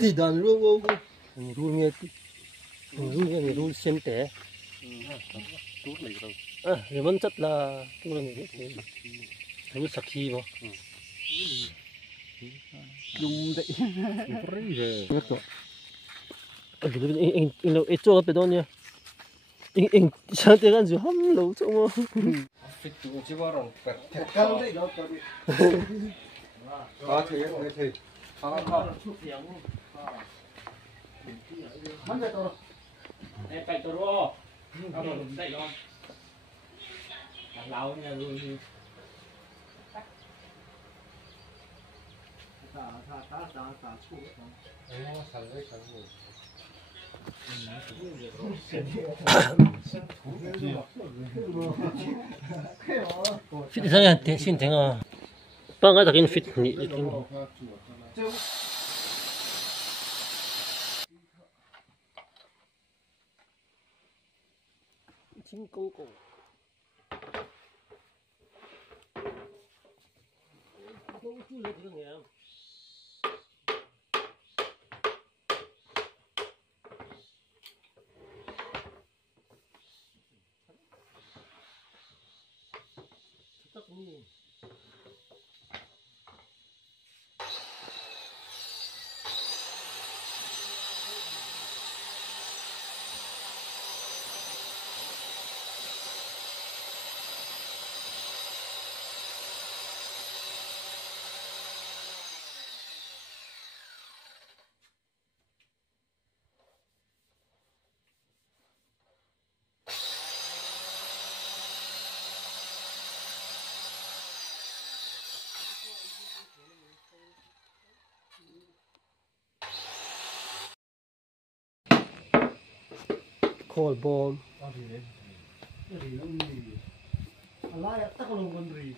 thì đàn luôn luôn nghe luôn xem té cái vấn chất là cái là người thế thấy sạc khi mà dùng đấy biết rồi anh lâu ít cho cái đó nha anh sáng tới ăn gì hâm lâu cho mà fit tụ chỉ vào rồi thật cao đấy đó có thì hắn đây tôi em phải tôi rồiเอาหมดได้ก่อนเราเนี่ยดูถ้าชูfit 이상한 대신 내가 빵을 다 그냥 fit 진공공 너무 뚫려 그냥 call ball alai ta ko long kon ri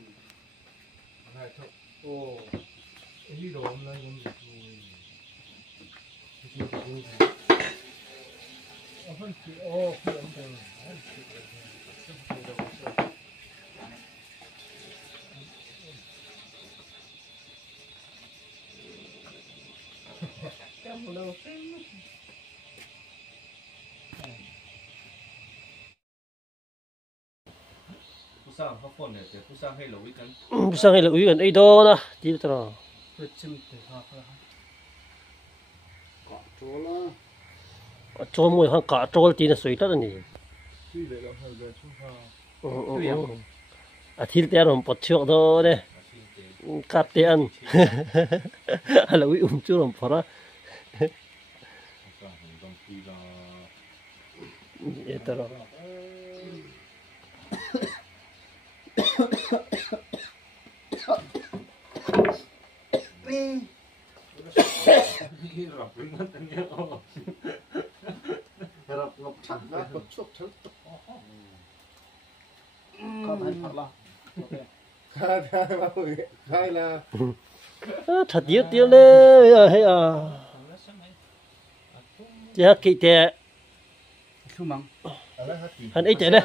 alai to o ei ro lai kon ri apan ki o ki am ta 부상 학번에 때 부상 해로 위간 부상해 로 위간 에이 도나 디더라 그쯤 돼서 cho mùi hàng cả trôi tí là suy tất này à thịt té rồi bật chuột đó đấy cắt tiền là uy chưa làm phở vậy đó thật dữ tiêu đấy hay à chỉ hắc kỵ tệ hắn ấy tệ đấy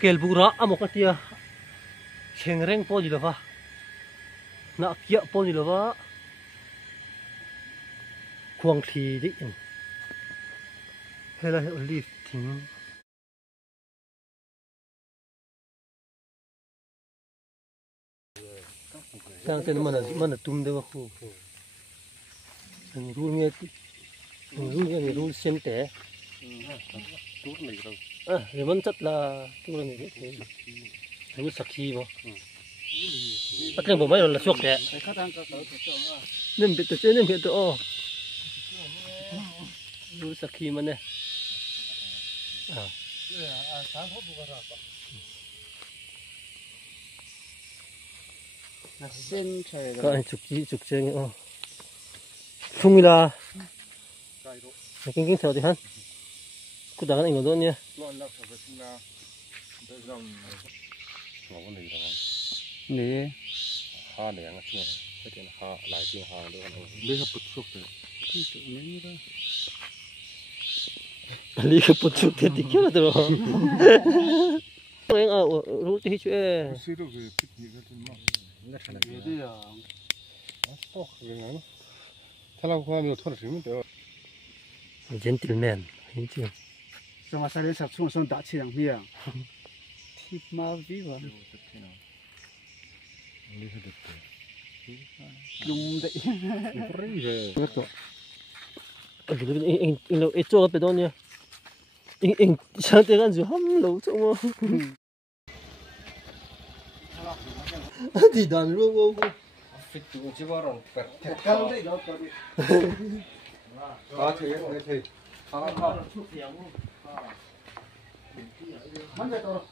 kel bura amok atia khengreng po di lova na kia po di lova khuang thi di hela olive thing sang tên mana tum de khu rul nghe rul xem té cái vấn chất là cái này thấy sạc khi mà bắt lên bộ máy rồi là suốt kẹ nên biết từ trên nên biết từ ô rul sạc khi mà nè có anh chụp chơi ô không là kinh theo thì hắn cứ đằng anh ở đó nha nè ha này ngắt nghe cái tiền ha lại tiền ha đó anh bây giờ bật sốc rồi cái chỗ này đó 리가 보충돼 디켜들어. 아, 로티 해줘. 새로 그 피트니스 같은 거 ngắt này 어디야 또 그냥 살라고 하면 털어 주면 돼요 젠틀맨. 진짜. 上海三里上冲上大气两片踢妈逼吧 用的 그것도 ing ito ka pedon niya. ing siyang kan ham lo to mo. Di dan ro go. 피트 집어랑 백갈데 이거 아 되게 Manda to.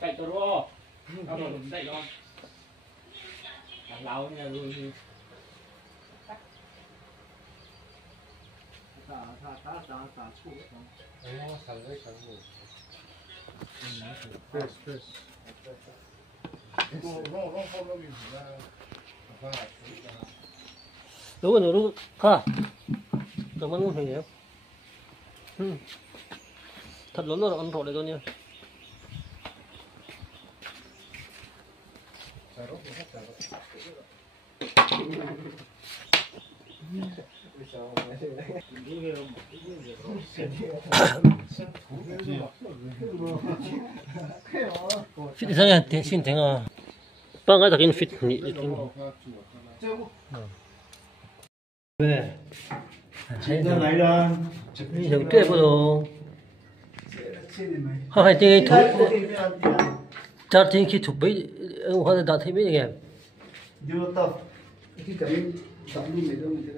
Phải to ro. Nó đụng đây không? Lâu nha luôn. Đúng rồi, đúng ha. Cảm ơn thầy nhé. Thật lớn rồi, ăn thổi này thôi nha. Fit 이상해 대신 댕아 빵가 다긴 fit 왜 진짜 나이라 이형 떼보요 hai tiếng thủ cha tiếng khi thủ bấy hoa đã thấy mấy anh em đưa tập cái cái tập đi mấy đâu mình sẽ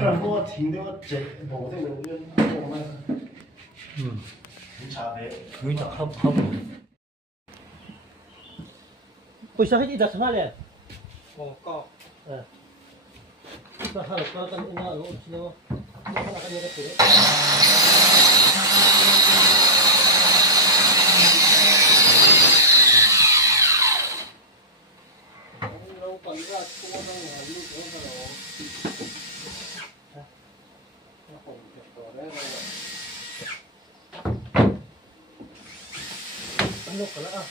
làm mua thỉnh đâu chạy bộ thế mình luôn bộ mà trả về người ta không không bây giờ hết đi đặt sao này có ta hay là ta cần nó lỗ chứ nó là cái gì đó nước nữa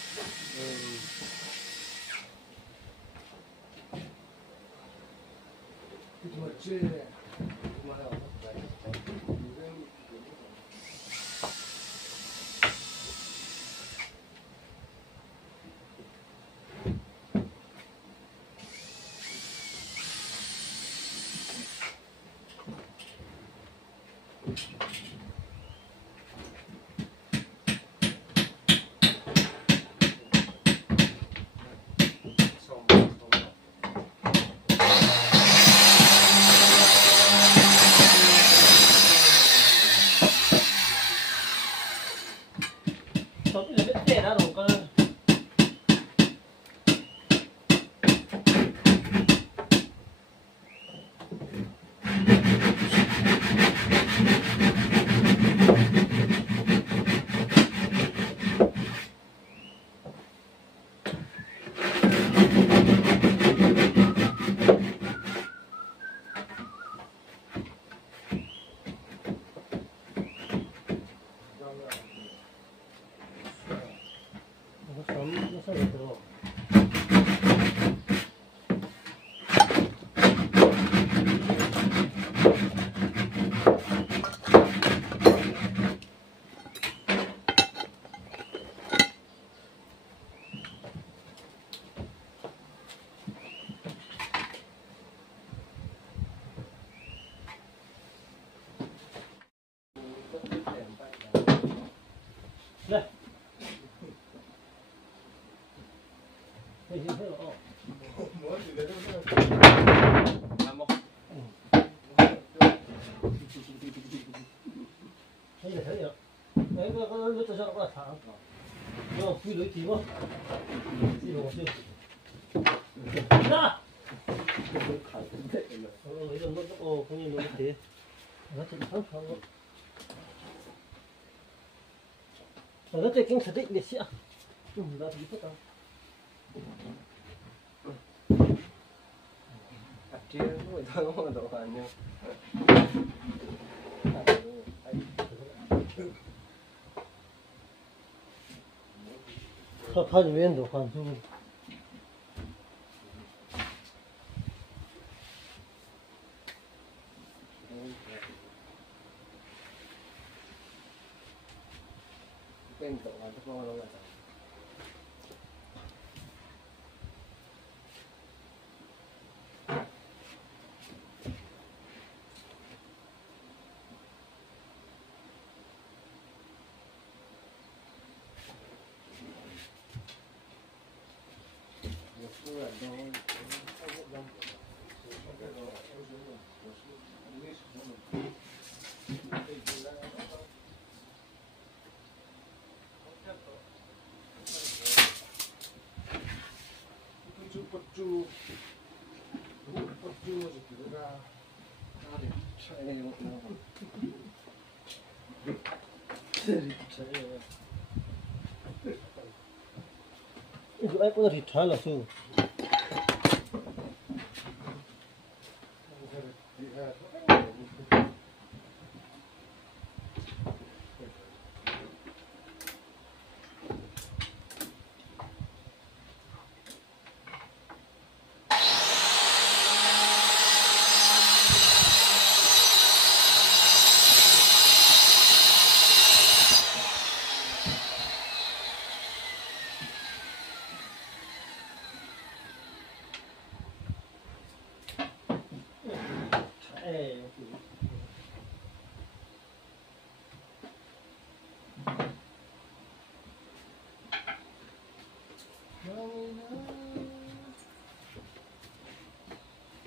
네. nó chạy kinh thật định để xịa. Đã thấy phức tạp. 看里面都看住。 이거 아이보다 더 잘났어.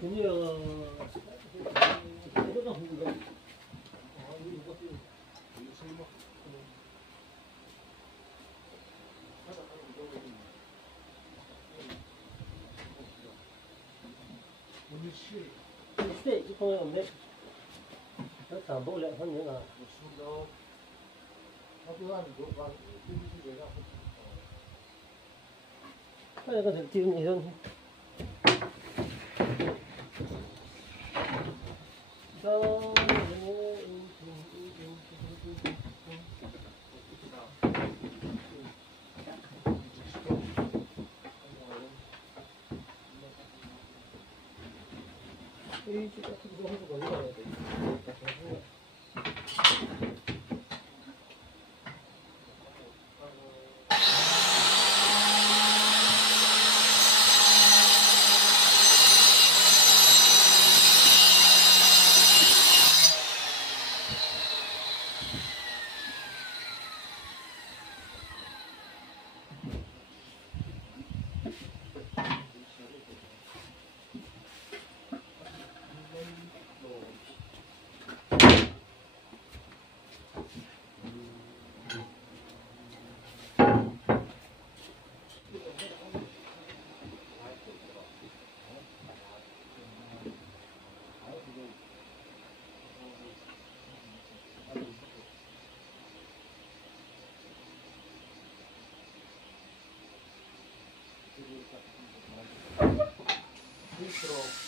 드디어 이거가 뭔가 Cái chứ không làm đấy nó thảm bộ lệ hơn nữa là cái này có thể tiêu nhị hơn Bistro.